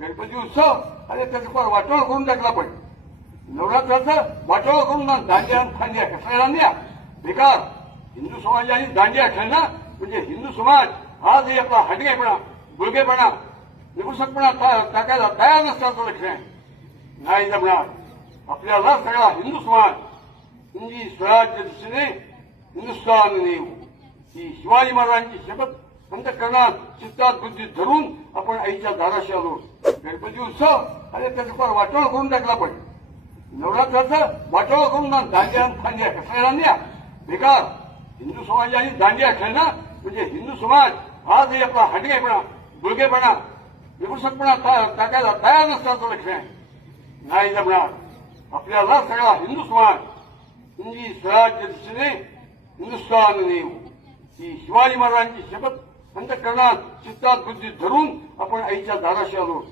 गणपती उत्सव आणि त्याचं फार वाटोळ करून टाकला पण. नवरात्राचं वाटोळ करून ना दांडिया आणि फांद्या बेकार. हिंदू समाजाने दांडिया खेळणं म्हणजे हिंदू समाज आजही आपला हटकेपणा गुळगेपणा निपुसकपणा टाकायला तयार नसल्याचं लक्ष. आहे नाही जमणार. आपल्याला सगळा हिंदू समाज हिंदी स्वराज्य दृष्टीने हिंदुस्थान नेऊ. ही शिवाजी महाराजांची शपथ अंतकरणात चित्तात बुद्धीत धरून आपण आईच्या दाराशी आलो. गणपती उत्सव आणि त्याचं फार वाटोळ करून टाकला पण नवरात्राचं वाटोळ करून ना दांड्या आणि फांद्या कशाला बेकार. हिंदू समाजाने दांड्या खेळणं म्हणजे हिंदू समाज आजही आपला हटकेपणा दुर्गेपणा विभूषकपणा टाकायला तयार नसतात लक्ष आहे नाही जमणार. आपल्याला सगळा हिंदू समाज हिंदी स्वराज्य दिशेने हिंदुस्थान नेऊ. ही शिवाजी महाराजांची शपथ अंतकरणात चित्तात बुद्धी धरून आपण आईच्या दाराशी आलो.